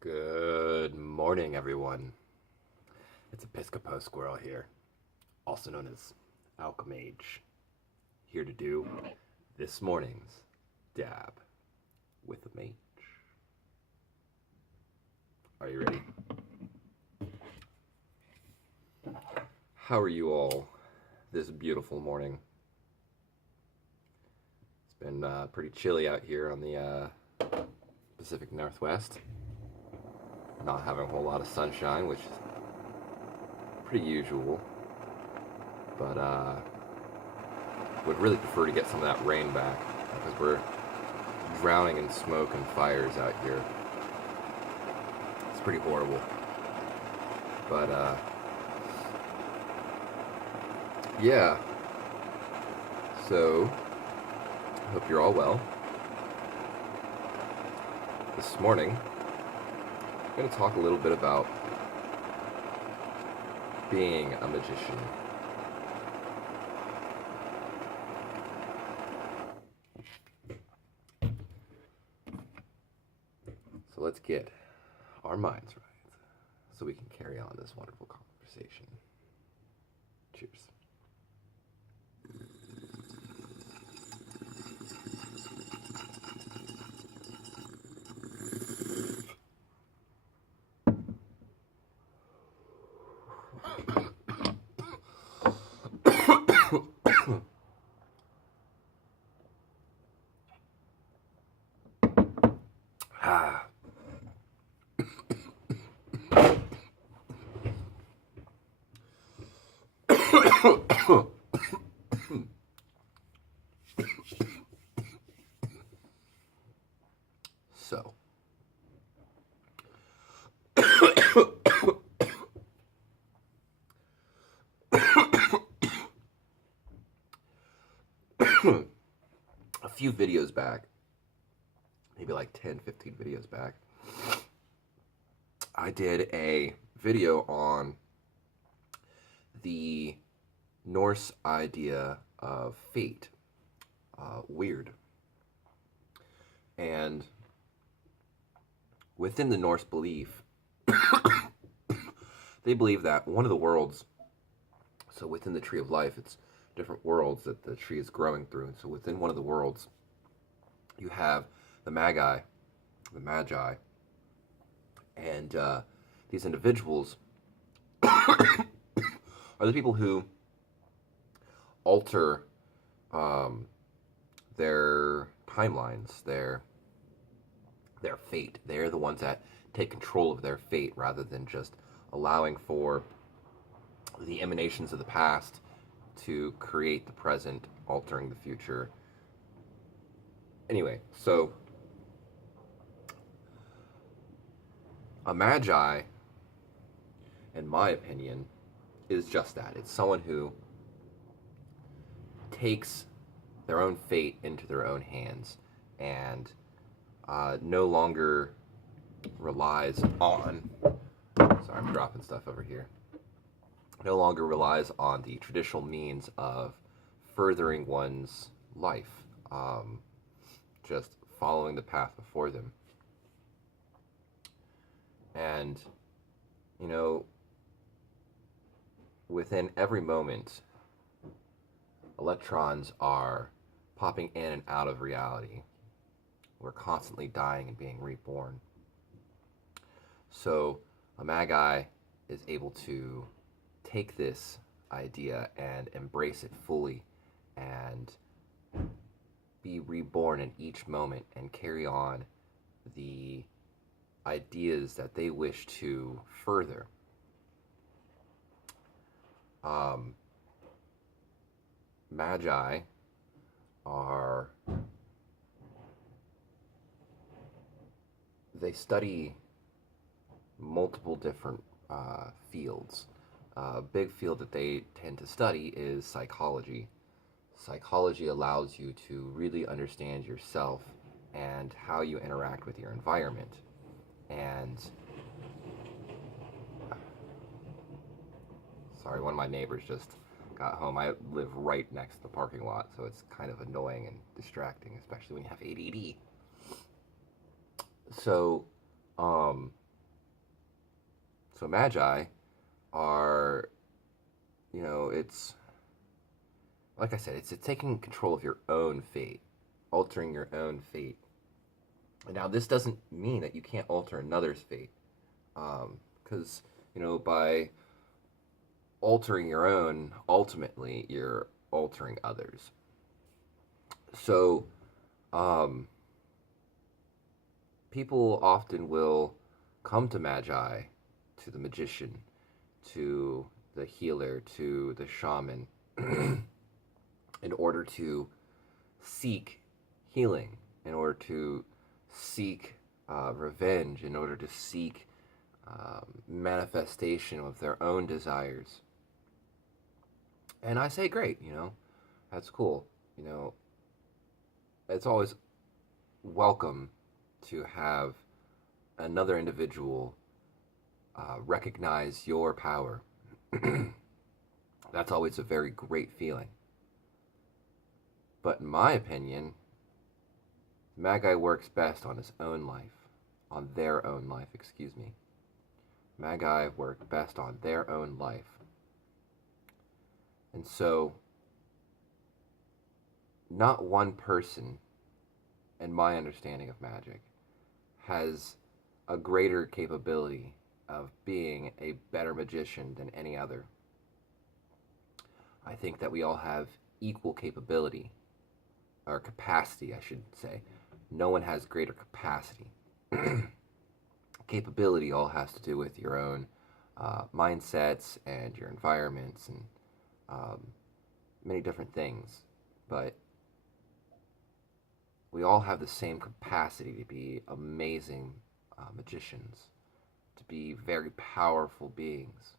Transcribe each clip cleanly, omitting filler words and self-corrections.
Good morning, everyone. It's Episcopo Squirrel here, also known as Mage, here to do this morning's dab with the Mage. Are you ready? How are you all this beautiful morning? It's been pretty chilly out here on the Pacific Northwest. Not having a whole lot of sunshine, which is pretty usual, but would really prefer to get some of that rain back because we're drowning in smoke and fires out here. It's pretty horrible, but yeah, so I hope you're all well. This morning I'm going to talk a little bit about being a magician. So let's get our minds right so we can carry on this wonderful conversation. Cheers. Ah. So, a few videos back, maybe like 10, 15 videos back, I did a video on the Norse idea of fate. Weird. And within the Norse belief, they believe that one of the worlds, so within the tree of life, it's different worlds that the tree is growing through. And so within one of the worlds, you have the Magi, and these individuals are the people who alter their timelines, their fate. They're the ones that take control of their fate rather than just allowing for the emanations of the past to create the present, altering the future. Anyway, so a magi, in my opinion, is just that. It's someone who takes their own fate into their own hands and no longer relies on, sorry, I'm dropping stuff over here, no longer relies on the traditional means of furthering one's life, just following the path before them. And, you know, within every moment, electrons are popping in and out of reality. We're constantly dying and being reborn. So a magi is able to take this idea and embrace it fully and be reborn in each moment and carry on the ideas that they wish to further. Magi are, they study multiple different fields. A big field that they tend to study is psychology. Psychology allows you to really understand yourself and how you interact with your environment. And sorry, one of my neighbors just got home. I live right next to the parking lot, so it's kind of annoying and distracting, especially when you have ADD. So, So Magi are, it's like I said, it's taking control of your own fate, altering your own fate. Now, this doesn't mean that you can't alter another's fate, because by altering your own, ultimately you're altering others. So, um, people often will come to Magi, to the magician, to the healer, to the shaman, in order to seek healing, in order to seek revenge, in order to seek manifestation of their own desires. And I say, great, that's cool. It's always welcome to have another individual recognize your power. That's always a very great feeling. But in my opinion, Magi works best on his own life, on their own life, excuse me. Magi work best on their own life. And so, not one person, in my understanding of magic, has a greater capability of being a better magician than any other. I think that we all have equal capability, or capacity, I should say. No one has greater capacity. Capability all has to do with your own mindsets and your environments and many different things. But we all have the same capacity to be amazing magicians, to be very powerful beings.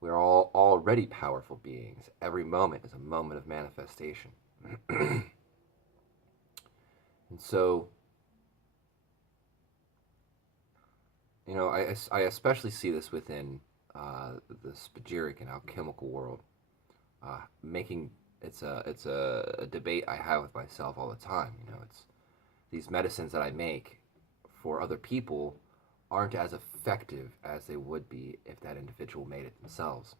We're all already powerful beings. Every moment is a moment of manifestation. And so, I especially see this within the spagyric and alchemical world. It's a debate I have with myself all the time. It's these medicines that I make for other people aren't as effective as they would be if that individual made it themselves.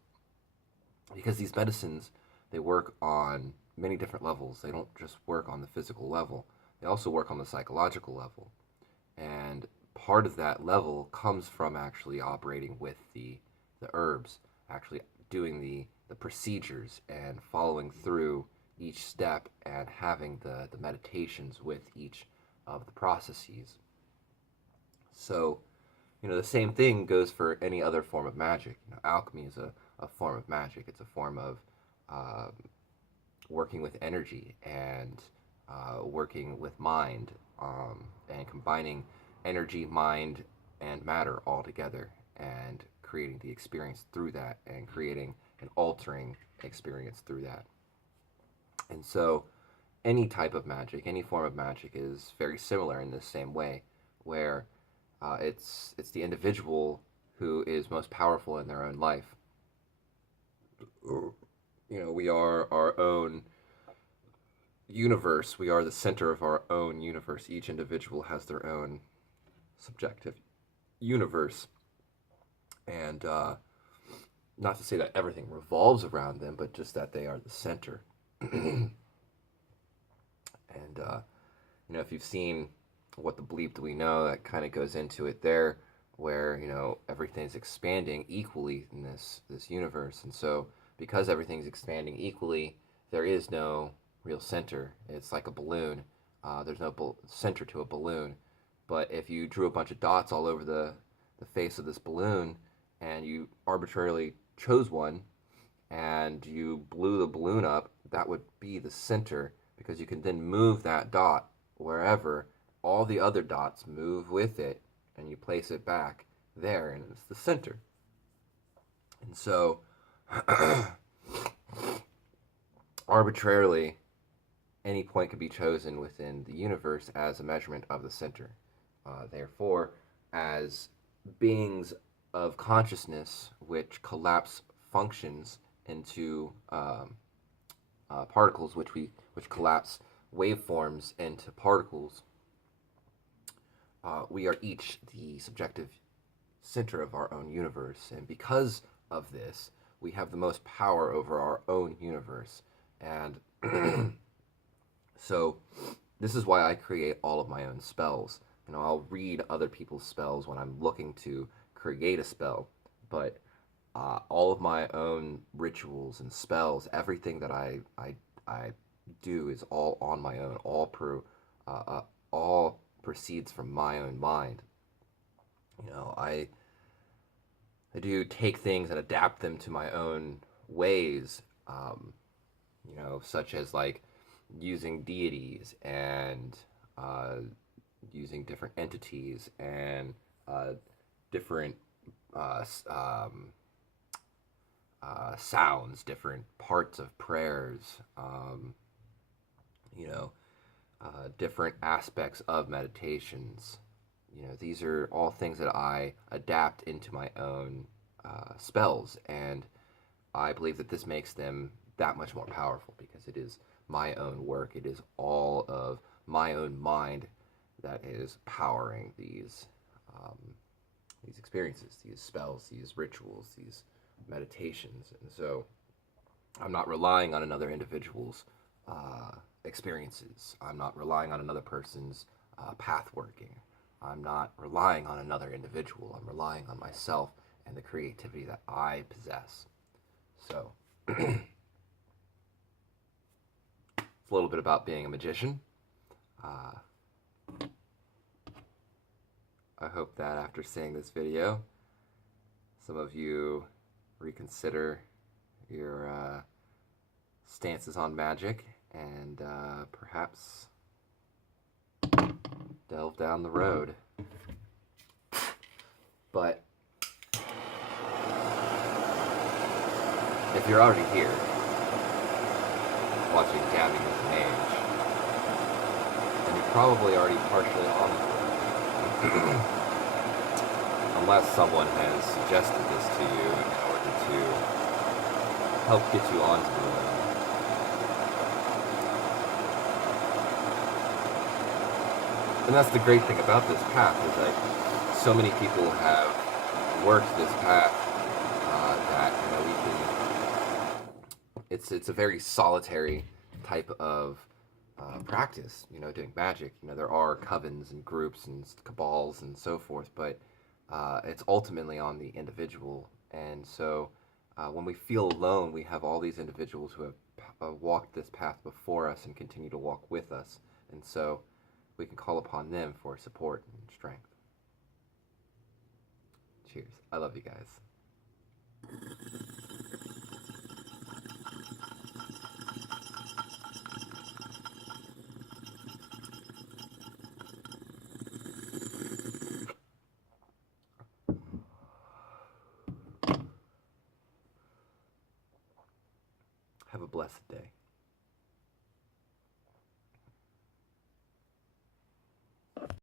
Because these medicines, they work on many different levels. They don't just work on the physical level. They also work on the psychological level. And part of that level comes from actually operating with the herbs, actually doing the procedures and following through each step and having the meditations with each of the processes. So, the same thing goes for any other form of magic. Alchemy is a form of magic. It's a form of working with energy and working with mind, and combining energy, mind, and matter all together and creating the experience through that and creating an altering experience through that. And so any type of magic, any form of magic is very similar in this same way, where it's the individual who is most powerful in their own life. We are our own universe. We are the center of our own universe. Each individual has their own subjective universe. And not to say that everything revolves around them, but just that they are the center. And, if you've seen What the Bleep Do We Know, that kind of goes into it there, where, everything's expanding equally in this universe. And so, because everything's expanding equally, there is no real center. It's like a balloon. There's no center to a balloon. But if you drew a bunch of dots all over the face of this balloon, and you arbitrarily chose one, and you blew the balloon up, that would be the center, because you can then move that dot wherever. All the other dots move with it, and you place it back there, and it's the center. And so, arbitrarily, any point can be chosen within the universe as a measurement of the center. Therefore, as beings of consciousness which collapse functions into particles, which collapse waveforms into particles, we are each the subjective center of our own universe, and because of this, we have the most power over our own universe. And so, this is why I create all of my own spells. I'll read other people's spells when I'm looking to create a spell, but all of my own rituals and spells, everything that I do is all on my own. All proceeds from my own mind. I do take things and adapt them to my own ways. Such as like using deities and using different entities and different uh, sounds, different parts of prayers, you know, different aspects of meditations. These are all things that I adapt into my own spells, and I believe that this makes them that much more powerful because it is my own work. It is all of my own mind that is powering these experiences, these spells, these rituals, these meditations, and so I'm not relying on another individual's experiences. I'm not relying on another person's path working. I'm not relying on another individual. I'm relying on myself and the creativity that I possess. So, it's a little bit about being a magician. I hope that after seeing this video, some of you reconsider your stances on magic and perhaps delve down the road. But if you're already here watching Dabbing with Mage, then you're probably already partially on the road. Unless someone has suggested this to you in order to help get you onto the road. And that's the great thing about this path, is that so many people have worked this path that we can. It's a very solitary type of practice. Doing magic. There are covens and groups and cabals and so forth, but it's ultimately on the individual. And so when we feel alone, we have all these individuals who have walked this path before us and continue to walk with us, and so we can call upon them for support and strength. Cheers. I love you guys. Have a blessed day.